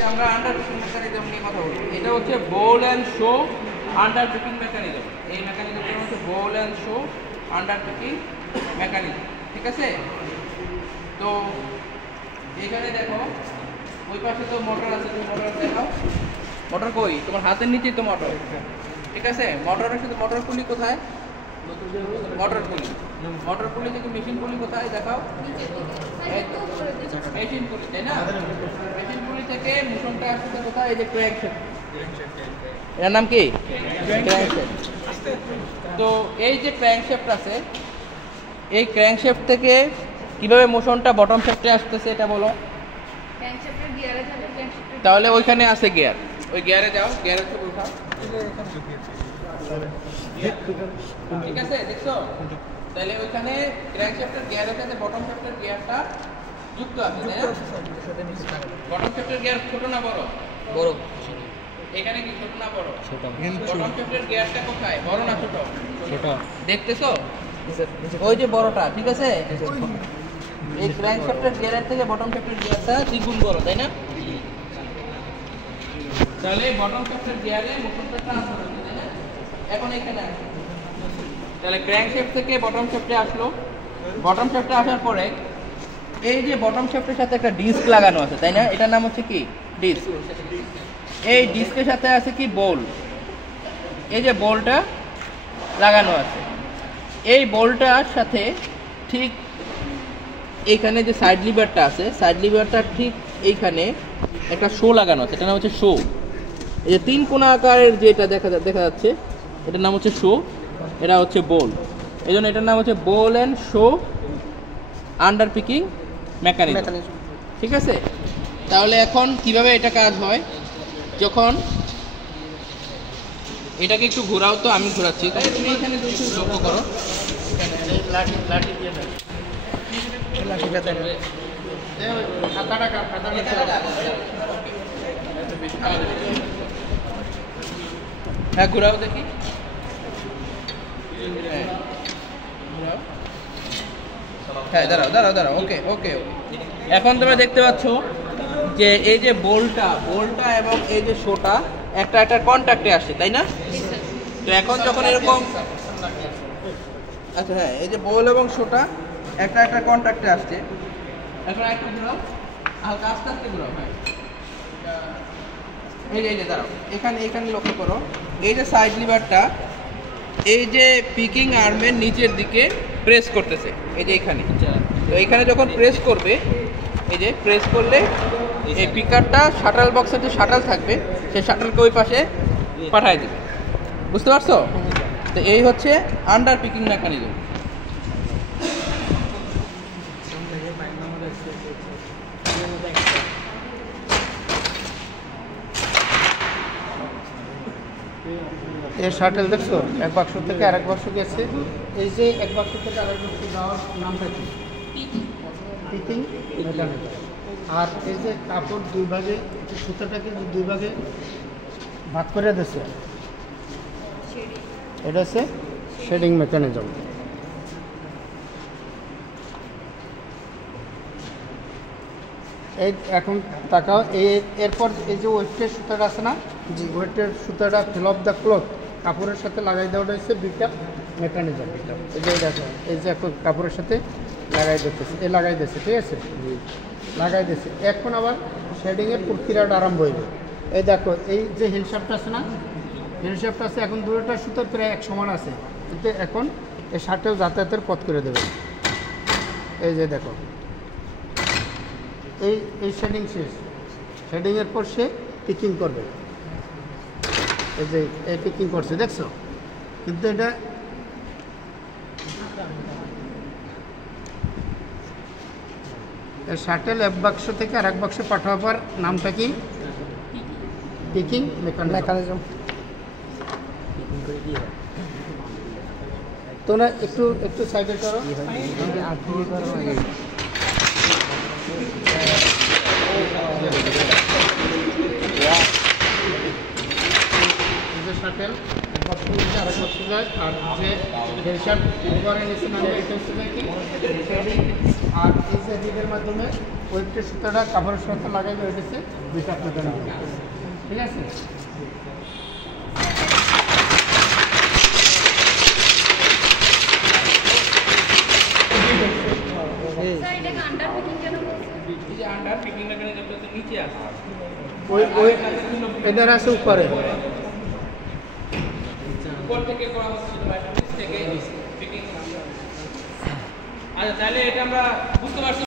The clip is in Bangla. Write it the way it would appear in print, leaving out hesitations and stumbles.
আজকে আমরা আন্ডার পিকিং মেকানিজম নিয়ে কথা বলবো। এটা হচ্ছে bowl and shoe under picking mechanism. এই মেকানিজমটা হচ্ছে bowl and shoe under picking mechanism, ঠিক আছে? তো এখানে দেখো ওই পাশে তো মোটর আছে, তুমি মোটর দেখাও। মোটর কই? তোমার হাতের নিচেই তো মোটর, ঠিক আছে? মোটরের সাথে মোটর পুলি কোথায়? মোটর পুলি। মোটর পুলি থেকে মেশিন পুলি কোথায় দেখাও? মেশিন পুলি, তাই না? মেশিন পুলি থেকে মোশনটা আসছে কোথায়? এই যে ক্র্যাঙ্কশ্যাফট। এর নাম কি? ক্র্যাঙ্কশ্যাফট। তো এই যে ক্র্যাঙ্কশ্যাফট আছে, এই ক্র্যাঙ্কশ্যাফট থেকে কিভাবে মোশনটা বটম শ্যাফটে আসতেছে এটা বলো। তাহলে ওইখানে আছে গিয়ার, ওই গিয়ারে যাও, গিয়ারের থেকে উঠাও, ঠিক আছে? দেখছো? তাহলে ওইখানে ক্র্যাঙ্কশ্যাফটের গিয়ারের সাথে বটম শ্যাফটের গিয়ারটা যুক্ত আছে, তাই না? বটম শ্যাফটের গিয়ার ছোট না বড়? বড়। এখানে কি ছোট না বড়? ছোট। বটম শ্যাফটের গিয়ারটা কোথায়? বড় না ছোট? ছোট। দেখতেছো? ওই যে বড়টা, ঠিক আছে? এই ক্র্যাঙ্কশ্যাফটের গিয়ারের থেকে বটম শ্যাফটের গিয়ারটা দ্বিগুণ বড়, তাই না? তাহলে বটম শ্যাফটের গিয়ারে মোশনটা ট্রান্সফার হচ্ছে, তাই না? এখন এখানে আসো, তাহলে ক্র্যাঙ্কশ্যাফট থেকে বটম শ্যাফটে আসলো। বটম শ্যাফটে আসার পরে এই যে বটম শ্যাফটের সাথে একটা ডিস্ক লাগানো আছে, তাই না? এটার নাম হচ্ছে কি? ডিস্ক। এই ডিস্কের সাথে আছে কি? বোল। এই যে বোলটা লাগানো আছে, এই বোলটার সাথে ঠিক এইখানে যে সাইড লিভারটা আছে, সাইড লিভারটা ঠিক এইখানে একটা শো লাগানো আছে, এটার নাম হচ্ছে শো। এই যে তিন কোণা আকারের যেটা দেখা যাচ্ছে, এটার নাম হচ্ছে শো, এটা হচ্ছে বোল। এই জন্য এটার নাম হচ্ছে bowl and shoe under picking mechanism, ঠিক আছে? তাহলে এখন কিভাবে এটা কাজ হয়? যখন এটাকে একটু ঘোরাও তো, আমি ঘোরাচ্ছি, তাই তুমি এখানে লক্ষ্য করো, লাঠি দিয়ে দাও। হ্যাঁ ঘুরাও দেখি, হ্যাঁ দাঁড়াও, ওকে ওকে। এখন তোমরা দেখতে পাচ্ছ যে এই যে বোলটা এবং এই যে শোটা একটা কন্ট্যাক্টে আসছে, তাই না? তো এখন যখন এরকম, আচ্ছা হ্যাঁ, এই যে বোল এবং শোটা একটা কন্ট্যাক্টে আসছে। এখন একটু ঘুরাও, হালকা আস্তে আস্তে ঘুরাও। হ্যাঁ, এই যে দাঁড়াও, এখানে লক্ষ্য করো, এই যে সাইড লিভারটা এই যে পিকিং আর্মের নিচের দিকে প্রেস করতেছে, এই যে এখানে। তো এখানে যখন প্রেস করবে, এই যে প্রেস করলে এই পিকারটা শাটল বক্সের যে শাটল থাকবে, সেই শাটলকে ওই পাশে পাঠায় দেবে। বুঝতে পারছো? তো এই হচ্ছে আন্ডার পিকিং মেকানিজম। এই শাটল দেখছো, এক বাক্স থেকে আরেক বাক্স গেছে। এই যে এক বাক্স থেকে আরেক বাক্স যাওয়ার নামটা কি? Picking mechanism. আর এই যে কাপড় দুই ভাগে, সুতাটাকে দুই ভাগে ভাগ করে দিচ্ছে, এটা হচ্ছে শেডিং মেকানিজম। এই এখন তাকাও, এরপর এই যে ওয়েটের সুতাটা আছে না, জি, ওয়েটের সুতাটা ফিল অফ দ্য ক্লথ কাপড়ের সাথে লাগাই দেওয়াটা হচ্ছে বিকআপ মেকানিজম। এই যে দেখো, এই যে এখন কাপড়ের সাথে লাগাই দিচ্ছে, ঠিক আছে? লাগাই দিচ্ছে। এখন আবার শেডিংয়ের প্রক্রিয়াটা আরম্ভ হইবে। এই দেখো, এই যে হিলশাফট আছে না, হিলশাফট আছে, এখন দুটোটা সুতো প্রায় এক সমান আছে, কিন্তু এখন এই শার্টেও যাতায়াতের পথ করে দেবে। এই যে দেখো, এই শেডিং শেষ, শেডিংয়ের পর সে পিকিং করবে। এই যে এই পিকিং করছে, দেখছো? কিন্তু এটা শাটল এক বাক্স থেকে আর এক বাক্সে পাঠাবার নামটা কি? Picking mechanism. তোমরা একটু সাইডে করো। শাটল এক বাক্স থেকে আরেক বাক্স যায়, আর যে হেলশার্ট উপরে নিচে নামে এটা হচ্ছে কি? শেডিং। আর এই যে রিডের মাধ্যমে ওয়েটের সুতাটা কাপড়ের সাথে লাগাইবে, ওইটা হচ্ছে বিকাপ মেকানিজম। ঠিক আছে? এই যে আন্ডার ফিটিং মেকানিজমটা তো নিচে আছে, ওই এটার আছে উপরে। উপর থেকে করা হচ্ছে থেকে ফিটিং। আচ্ছা, তাহলে এটা আমরা বুঝতে পারছি।